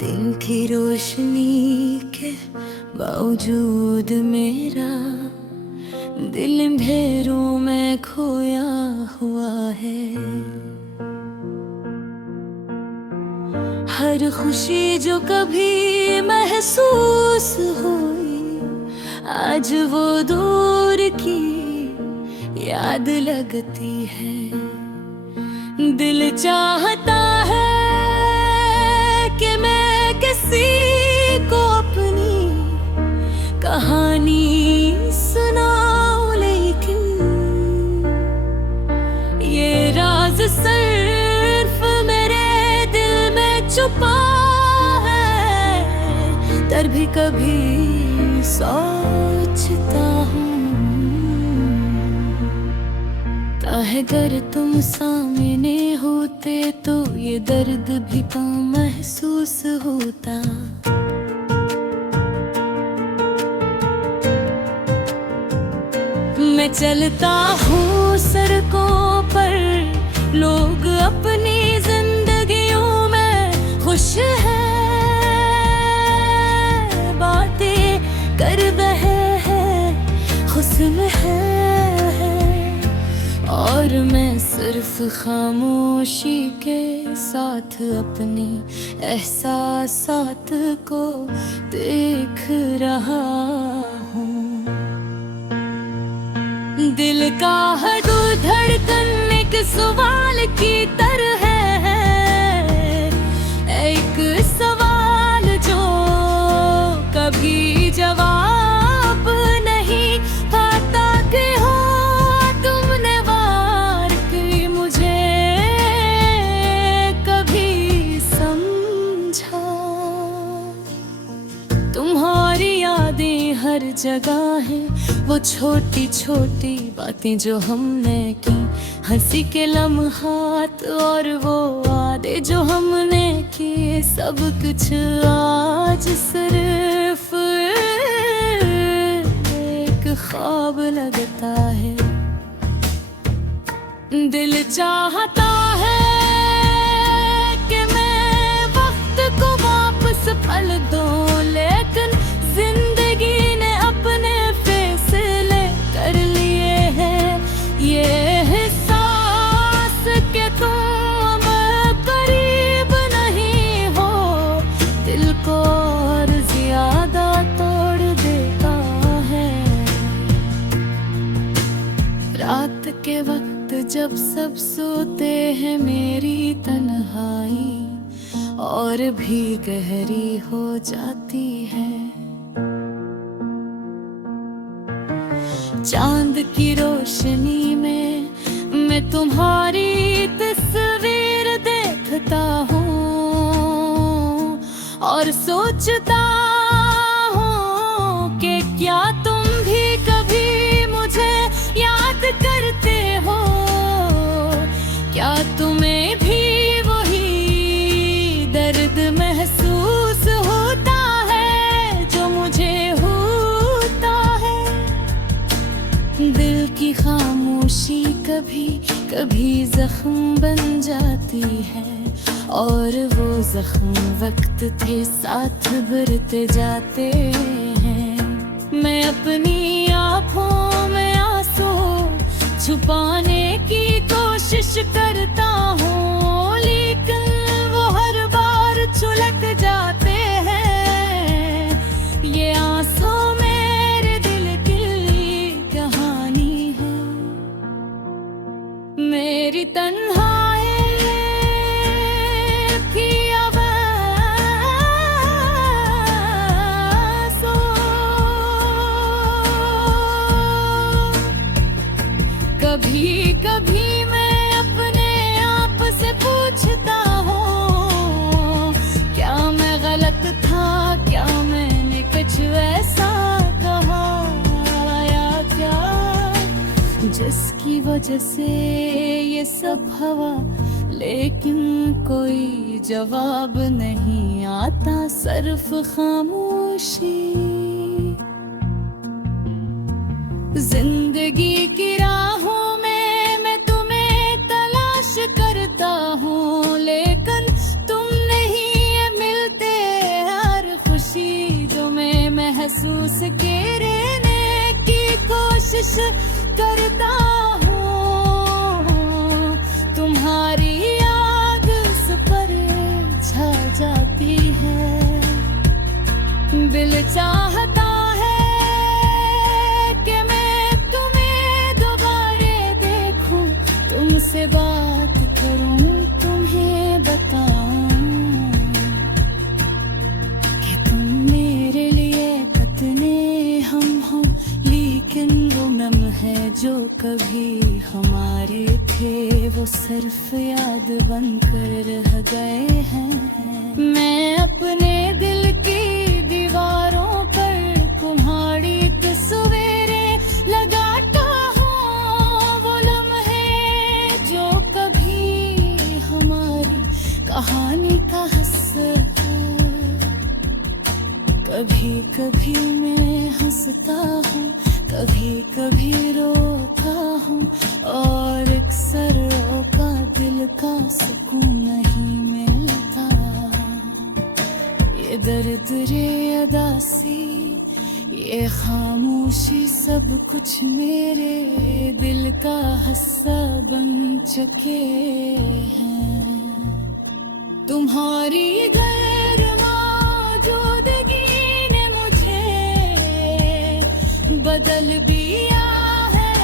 दिन की रोशनी के बावजूद मेरा दिल अंधेरों में खोया हुआ है। हर खुशी जो कभी महसूस हुई आज वो दूर की याद लगती है। दिल चाहता है कि मैं किसी को अपनी कहानी सुनाऊं, लेकिन ये राज सिर्फ मेरे दिल में छुपा है। डर भी कभी सोचता हूँ ताहे अगर तुम सामने होते तो ये दर्द भी कम महसूस होता। मैं चलता हूँ सड़कों पर, लोग अपनी जिंदगियों में खुश हैं, बातें कर रहे हैं, खुश में है, और मैं सिर्फ खामोशी के साथ अपने एहसासात को देख रहा हूँ। दिल का हर धड़कन एक सवाल की तरह है, एक सवाल जो कभी जवाब नहीं पाता कि हो तुमने वार की मुझे कभी समझा। तुम्हारी यादें हर जगह हैं, वो छोटी छोटी बातें जो हमने की, हंसी के लम्हात और वो वादे जो हमने किए, सब कुछ आज सिर्फ एक ख्वाब लगता है। दिल चाहता है कि मैं वक्त को वापस पल दूं, लेकिन जिंदगी ने अपने फैसले कर लिए हैं। ये एहसास कि तुम करीब नहीं हो, दिल को और ज्यादा तोड़ देता है। रात के वक्त जब सब सोते हैं, मेरी तन्हाई और भी गहरी हो जाती है। चांद की रोशनी में मैं तुम्हारी तस्वीर देखता हूँ और सोचता हूँ कि क्या तुम भी कभी मुझे याद करते हो, क्या तुम्हें भी वही दर्द महसूस होता है जो मुझे होता है। दिल की खामोशी कभी कभी जख्म बन जाती है, और वो जख्म वक्त के साथ भरते जाते हैं। मैं अपनी आँखों में आंसू छुपाने की कोशिश करता हूँ, लेकिन वो हर बार छलक जाते हैं। ये आंसू मेरे दिल की कहानी है, मेरी तन्हाई की आवाज़ों। कभी कभी मैं अपने आप से पूछता हूँ, क्या मैं गलत था, क्या मैंने कुछ वैसा कहा या क्या, जिसकी वजह से ये सब हवा, लेकिन कोई जवाब नहीं आता, सिर्फ खामोशी। जिंदगी की राहों में मैं तुम्हें तलाश कोशिश करता हूँ, तुम्हारी याद उस पर छा जाती है। दिल चाहता है कि मैं तुम्हें दोबारा देखूं, तुमसे बात करूं, तुम्हें बताऊं कि तुम मेरे लिए कितने हम हो, लेकिन वो नम है जो कभी हमारे थे, वो सिर्फ याद बनकर रह गए हैं। मैं अपने दिल की दीवारों पर कुम्हाड़ी तस्वीरें लगाता हूँ, वो लम्हे जो कभी हमारी कहानी का हिस्सा है। कभी कभी मैं हंसता हूँ, कभी कभी रोता हूँ, और अक्सर का दिल का सुकून नहीं मिलता। ये दर्द रे अदासी, ये खामोशी, सब कुछ मेरे दिल का हिस्सा बन चुके हैं। तुम्हारी गैर मौजूदगी ने मुझे बदल दिया है।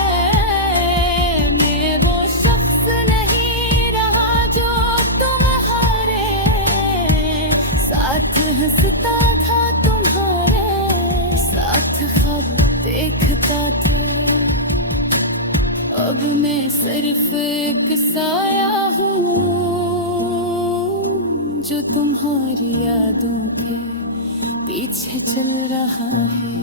मैं वो शख्स नहीं रहा जो तुम्हारे साथ हंसता था, तुम्हारे साथ ख्वाब देखता था। अब मैं सिर्फ एक साया हूँ जो तुम्हारी यादों के पीछे चल रहा है।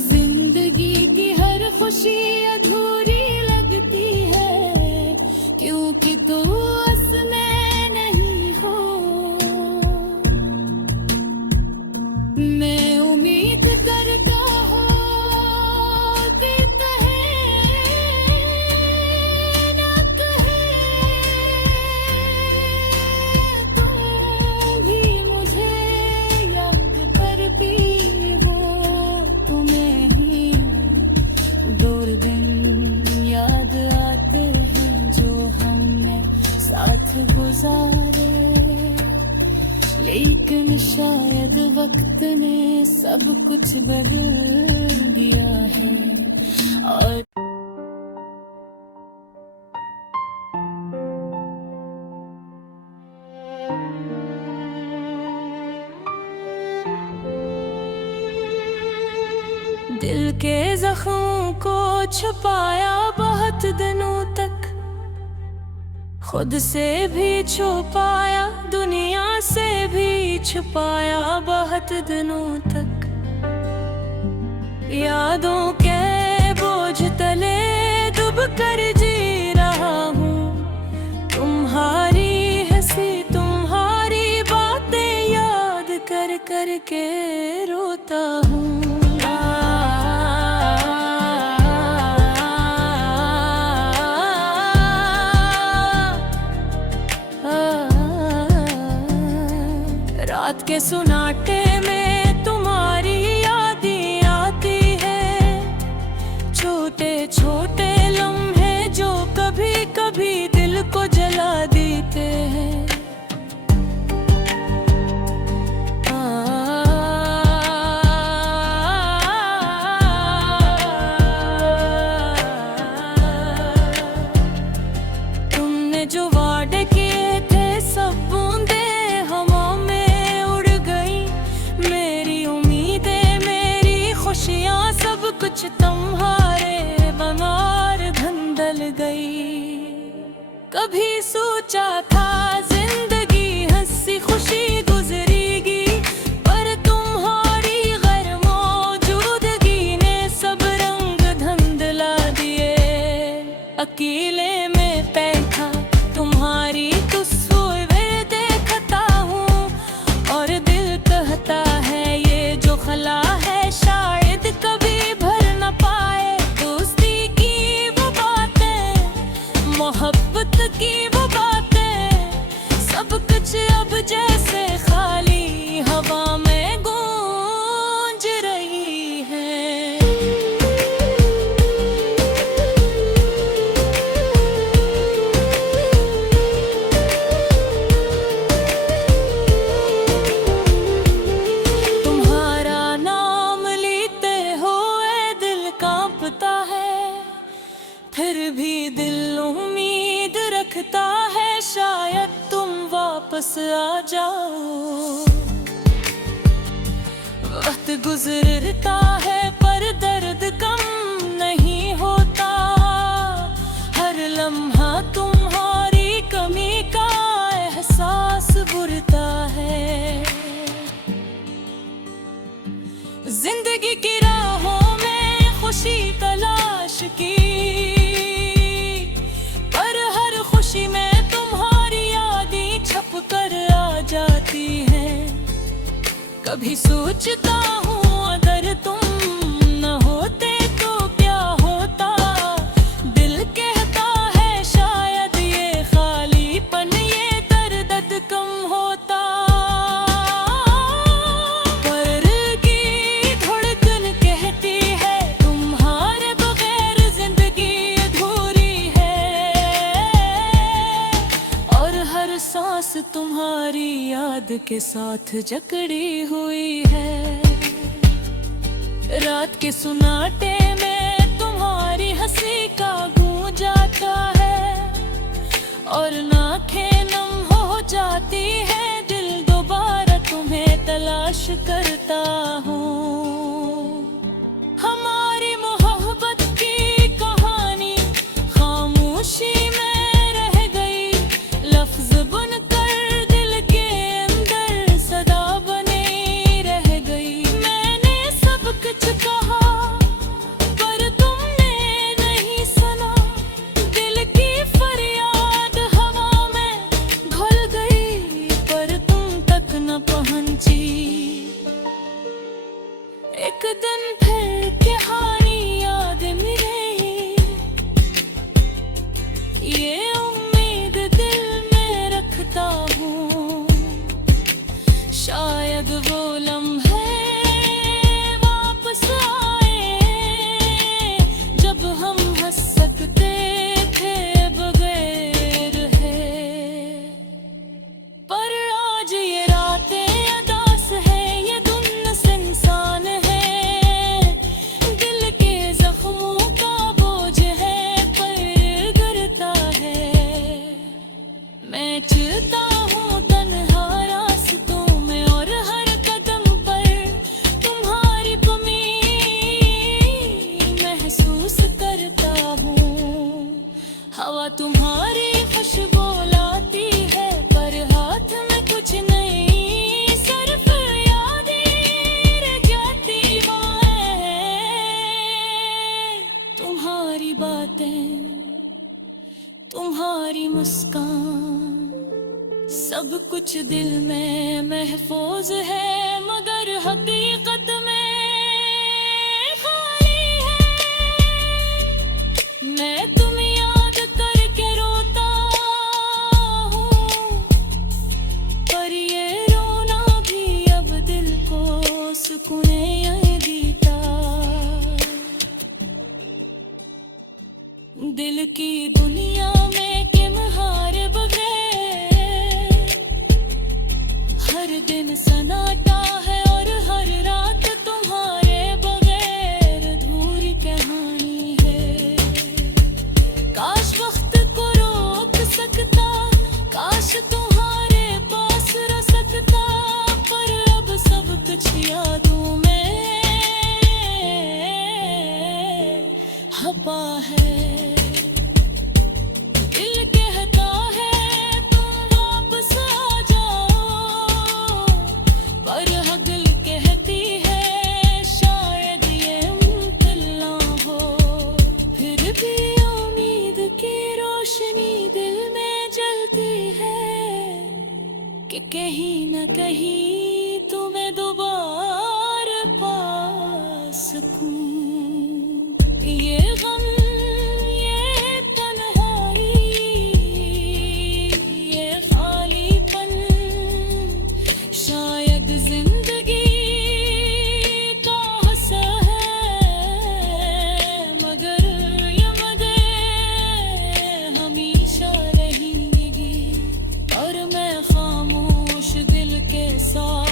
जिंदगी की हर खुशी अधूरी लगती है, क्योंकि तू उसमें नहीं हो। मैं उम्मीद करता हूँ कि कहे ना कहे तुम भी मुझे याद करती हो। तुम्हें ही दूर दिन याद आते हैं जो हमने साथ गुजारे, लेकिन शायद वक्त ने सब कुछ बदल दिया है। और दिल के जख्मों को छुपाया बहुत दिनों तक, खुद से भी छुपाया, दुनिया से भी छुपाया बहुत दिनों तक। यादों के बोझ तले डूब कर जी रहा हूँ, तुम्हारी हंसी तुम्हारी बातें याद कर कर के रोता हूँ। रात के सुनाटे में तुम्हारी यादें आती है, छोटे छोटे लम्हे जो कभी कभी दिल को जला देते हैं। तुमने जो वादे किए थे सब बूंदे हवा में उड़ गई, मेरी उम्मीदें मेरी खुशियाँ सब कुछ तुम्हारे बमार धंधल गई। कभी सोचा था जिंदगी हंसी खुशी गुजरेगी, पर तुम्हारी गैर मौजूदगी ने सब रंग धंधला दिए। अकेले में बैठा तुम्हारी तस्वीर देखता हूँ, और दिल कहता है ये जो खला है शायद कभी भर न पाए। दोस्ती की वो बातें, मोहब्बत की वो बातें, सब कुछ अब जैसे खाली हवा में गूंज रही है। भी दिल उम्मीद रखता है, शायद तुम वापस आ जाओ। वक्त गुजरता है पर दर्द कम नहीं होता, हर लम्हा तुम्हारी कमी का एहसास बुरता है। जिंदगी की राहों में खुशी तलाश की, पर हर खुशी में तुम्हारी यादें छप कर आ जाती हैं। कभी सोचता हूँ अगर तुम न होते तो क्या होता, दिल कहता है शायद ये खालीपन, ये दर्द कम होता। पर की धड़कन कहती है तुम्हारे बगैर जिंदगी अधूरी है, और हर सांस तुम्हारी याद के साथ जकड़ी हुई है। रात के सुनाटे में तुम्हारी हंसी का गूंज आता है, और आँखें नम हो जाती है, दिल दोबारा तुम्हें तलाश करता हूँ। हमारी मोहब्बत की कहानी खामोशी में रह गई, लफ्ज बुनकर दिल के अंदर सदा बनी रह गई। मैंने सब कुछ कहा पर तुमने नहीं सुना, दिल की फरियाद हवा में घुल गई पर तुम तक न पहुंची। एक दिन फिर कहानी याद मिलेगी, ये उम्मीद दिल में रखता हूँ, शायद वो लम्हे वापस आए जब हम हंस सकते थे बगैर है। पर आज ये रातें अदास है, ये धुंधस इंसान है, दिल के जख्मों का बोझ है पर गिरता है। मैं चलता हूँ तन्हा रास्तों में, और हर कदम पर तुम्हारी कमी महसूस करता हूँ। हवा तुम्हारी खुशबू लाती है पर हाथ में कुछ नहीं, सिर्फ यादें रह जाती हैं। तुम्हारी बातें, तुम्हारी मुस्कान, सब कुछ दिल में महफूज है, मगर हकीकत में खाली है। मैं तुम याद करके रोता हूँ, पर ये रोना भी अब दिल को सुकून नहीं देता। दिल की दुनिया में तुम्हारे बगैर हर दिन सन्नाटा है, और हर रात तुम्हारे बगैर अधूरी कहानी है। काश वक्त को रोक सकता, काश तुम्हारे पास रह सकता, पर अब सब कुछ यादों में हपा है। दिल कहता है तुम वापस आ जाओ, पर हर दिल कहती है शायद ये मुमकिन ना हो। फिर भी उम्मीद की रोशनी दिल में जलती है, कि कहीं न कहीं तुम्हें दोबारा पा सकूं। ये गम, ये तन्हाई, ये खालीपन, शायद जिंदगी का असर है, मगर ये मदें हमेशा रहेंगी, और मैं खामोश दिल के साथ